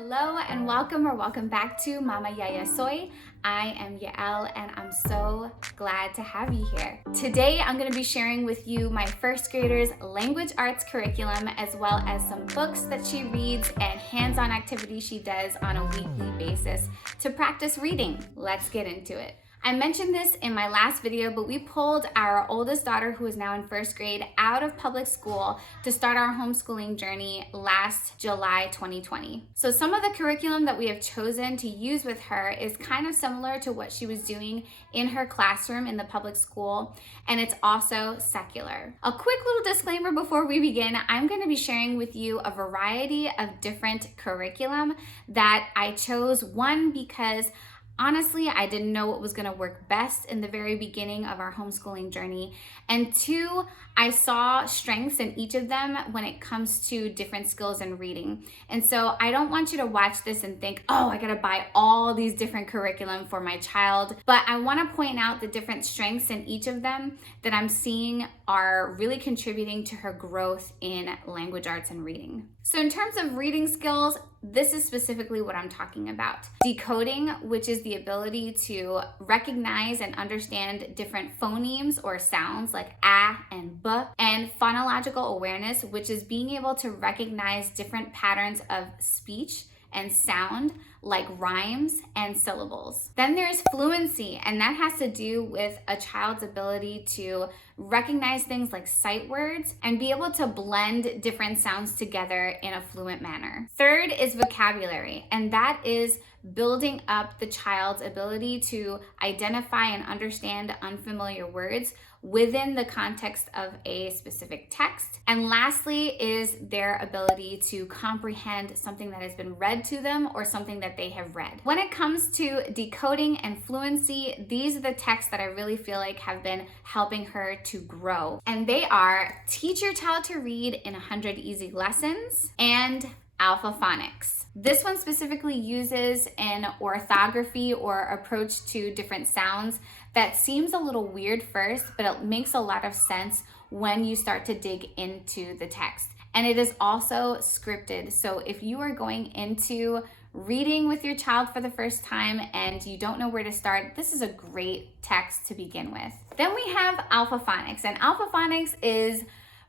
Hello and welcome back to Mama Yaya Soy. I am Yael and I'm so glad to have you here. Today I'm going to be sharing with you my first grader's language arts curriculum as well as some books that she reads and hands-on activities she does on a weekly basis to practice reading. Let's get into it. I mentioned this in my last video, but we pulled our oldest daughter, who is now in first grade, out of public school to start our homeschooling journey last July 2020. So some of the curriculum that we have chosen to use with her is kind of similar to what she was doing in her classroom in the public school, and it's also secular. A quick little disclaimer before we begin, I'm going to be sharing with you a variety of different curriculum that I chose, one, because honestly, I didn't know what was going to work best in the very beginning of our homeschooling journey. And two, I saw strengths in each of them when it comes to different skills in reading. And so I don't want you to watch this and think, oh, I got to buy all these different curriculum for my child. But I want to point out the different strengths in each of them that I'm seeing are really contributing to her growth in language arts and reading. So in terms of reading skills, this is specifically what I'm talking about. Decoding, which is the ability to recognize and understand different phonemes or sounds like a and b, and phonological awareness, which is being able to recognize different patterns of speech and sound like rhymes and syllables. Then there's fluency, and that has to do with a child's ability to recognize things like sight words and be able to blend different sounds together in a fluent manner. Third is vocabulary, and that is building up the child's ability to identify and understand unfamiliar words within the context of a specific text. And lastly is their ability to comprehend something that has been read to them or something that they have read. When it comes to decoding and fluency, these are the texts that I really feel like have been helping her to grow. And they are Teach Your Child to Read in 100 Easy Lessons and Alpha Phonics. This one specifically uses an orthography or approach to different sounds that seems a little weird first, but it makes a lot of sense when you start to dig into the text. And it is also scripted. So if you are going into reading with your child for the first time and you don't know where to start, this is a great text to begin with. Then we have Alpha Phonics, and Alpha Phonics is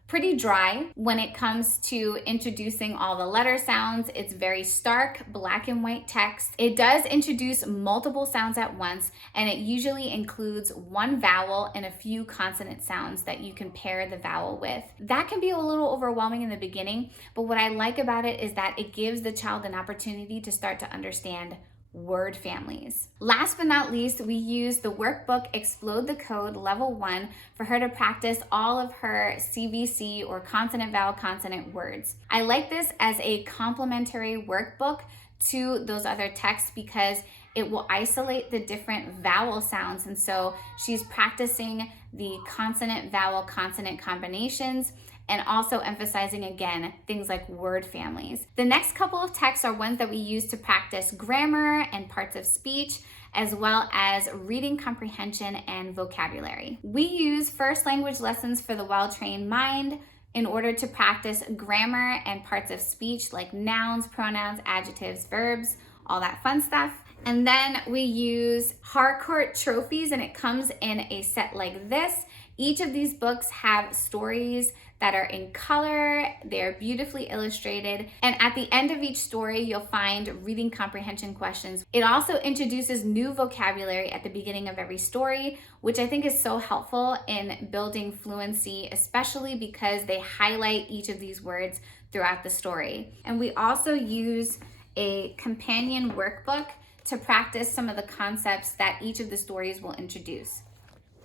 pretty dry when it comes to introducing all the letter sounds. It's very stark, black and white text. It does introduce multiple sounds at once, and it usually includes one vowel and a few consonant sounds that you can pair the vowel with. That can be a little overwhelming in the beginning, but what I like about it is that it gives the child an opportunity to start to understand word families. Last but not least, we use the workbook Explode the Code Level 1 for her to practice all of her CVC or consonant vowel consonant words. I like this as a complementary workbook to those other texts because it will isolate the different vowel sounds, and so she's practicing the consonant vowel consonant combinations and also emphasizing, again, things like word families. The next couple of texts are ones that we use to practice grammar and parts of speech, as well as reading comprehension and vocabulary. We use first language lessons for the well-trained mind in order to practice grammar and parts of speech like nouns, pronouns, adjectives, verbs, all that fun stuff. And then we use Harcourt trophies, and it comes in a set like this. Each of these books have stories that are in color, they're beautifully illustrated, and at the end of each story, you'll find reading comprehension questions. It also introduces new vocabulary at the beginning of every story, which I think is so helpful in building fluency, especially because they highlight each of these words throughout the story. And we also use a companion workbook to practice some of the concepts that each of the stories will introduce.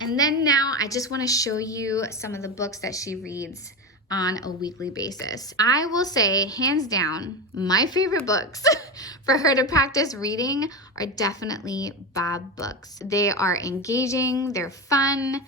And then now I just want to show you some of the books that she reads on a weekly basis. I will say, hands down, my favorite books for her to practice reading are definitely Bob books. They are engaging, they're fun,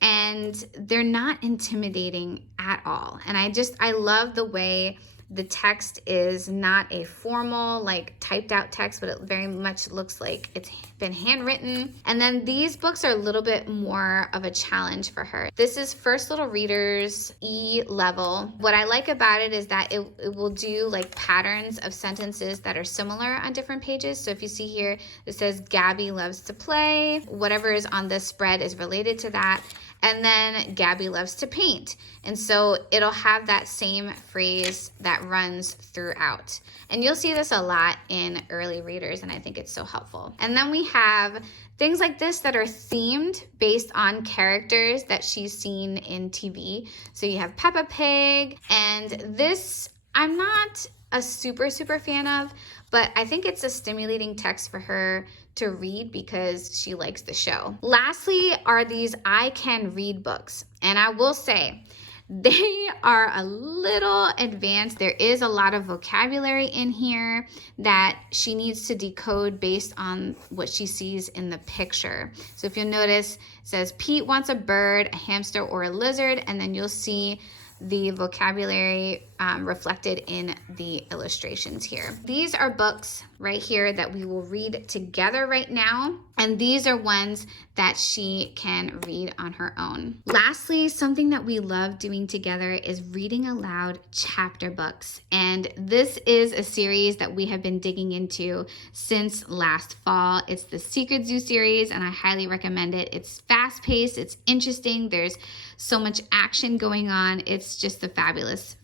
and they're not intimidating at all. And I love the way The text is not a formal, like typed out text, but it very much looks like it's been handwritten. And then these books are a little bit more of a challenge for her. This is First Little Readers E level. What I like about it is that it will do like patterns of sentences that are similar on different pages. So if you see here, it says Gabby loves to play. Whatever is on this spread is related to that. And then Gabby loves to paint. And so it'll have that same phrase that runs throughout. And you'll see this a lot in early readers, and I think it's so helpful. And then we have things like this that are themed based on characters that she's seen in TV. So you have Peppa Pig, and this I'm not a super fan of, but I think it's a stimulating text for her to read because she likes the show. Lastly are these I Can Read books. And I will say, they are a little advanced. There is a lot of vocabulary in here that she needs to decode based on what she sees in the picture. So if you'll notice, it says Pete wants a bird, a hamster, or a lizard, and then you'll see the vocabulary reflected in the illustrations here. These are books right here that we will read together right now, and these are ones that she can read on her own. Lastly, something that we love doing together is reading aloud chapter books, and this is a series that we have been digging into since last fall. It's the Secret Zoo series, and I highly recommend it. It's fast-paced, it's interesting, there's so much action going on. It's just a fabulous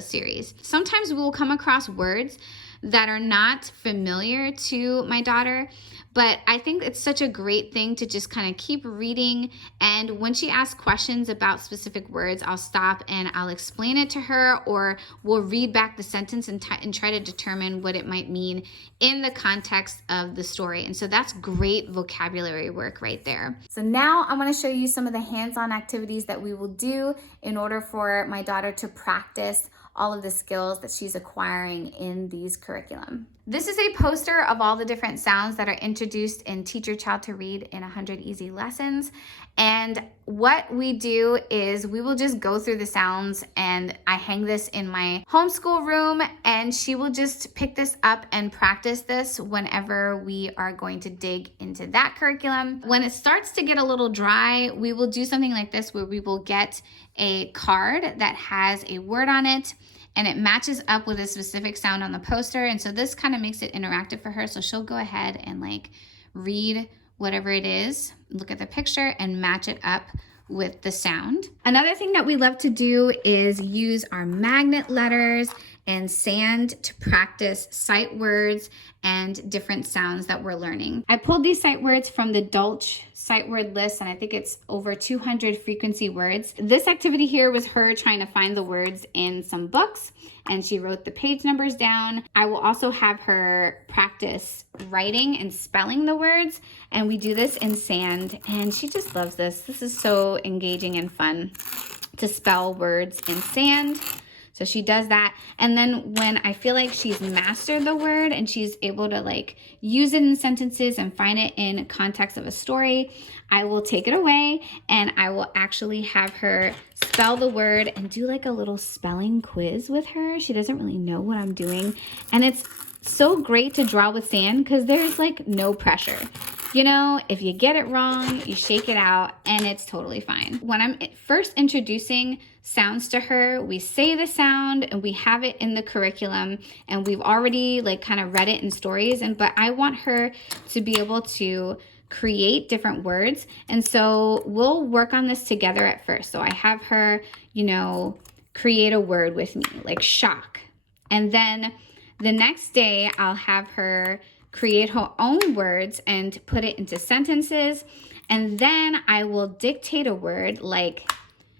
series. Sometimes we will come across words that are not familiar to my daughter, but I think it's such a great thing to just kind of keep reading, and when she asks questions about specific words, I'll stop and I'll explain it to her, or we'll read back the sentence and try to determine what it might mean in the context of the story. And so that's great vocabulary work right there. So now I'm going to show you some of the hands-on activities that we will do in order for my daughter to practice all of the skills that she's acquiring in these curriculum. This is a poster of all the different sounds that are introduced in Teach Your Child to Read in 100 Easy Lessons. And what we do is we will just go through the sounds, and I hang this in my homeschool room, and she will just pick this up and practice this whenever we are going to dig into that curriculum. When it starts to get a little dry, we will do something like this where we will get a card that has a word on it, and it matches up with a specific sound on the poster. And so this kind of makes it interactive for her. So she'll go ahead and like read whatever it is, look at the picture and match it up with the sound. Another thing that we love to do is use our magnet letters and sand to practice sight words and different sounds that we're learning. I pulled these sight words from the Dolch sight word list, and I think it's over 200 frequency words. This activity here was her trying to find the words in some books, and she wrote the page numbers down. I will also have her practice writing and spelling the words, and we do this in sand, and she just loves this. This is so engaging and fun to spell words in sand. So she does that. And then when I feel like she's mastered the word and she's able to like use it in sentences and find it in context of a story, I will take it away and I will actually have her spell the word and do like a little spelling quiz with her. She doesn't really know what I'm doing. And it's so great to draw with sand because there's like no pressure. You know, if you get it wrong, you shake it out and it's totally fine. When I'm first introducing sounds to her, we say the sound and we have it in the curriculum and we've already like kind of read it in stories, but I want her to be able to create different words. And so we'll work on this together at first. So I have her, you know, create a word with me, like shock. And then the next day I'll have her create her own words and put it into sentences. And then I will dictate a word like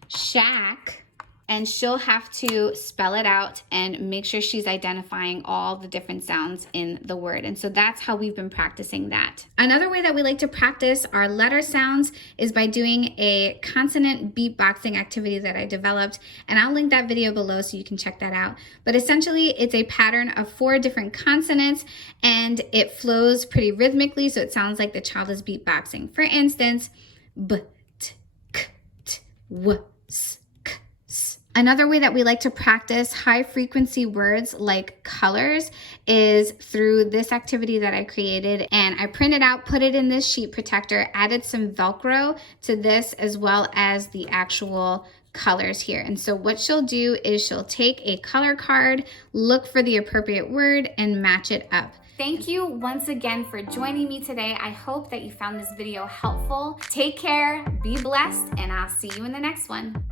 shack, and she'll have to spell it out and make sure she's identifying all the different sounds in the word. And so that's how we've been practicing that. Another way that we like to practice our letter sounds is by doing a consonant beatboxing activity that I developed, and I'll link that video below so you can check that out. But essentially it's a pattern of 4 different consonants and it flows pretty rhythmically, so it sounds like the child is beatboxing. For instance, b, t, k, t, w, s, k, s. Another way that we like to practice high frequency words like colors is through this activity that I created, and I printed out, put it in this sheet protector, added some Velcro to this as well as the actual colors here. And so what she'll do is she'll take a color card, look for the appropriate word, and match it up. Thank you once again for joining me today. I hope that you found this video helpful. Take care, be blessed, and I'll see you in the next one.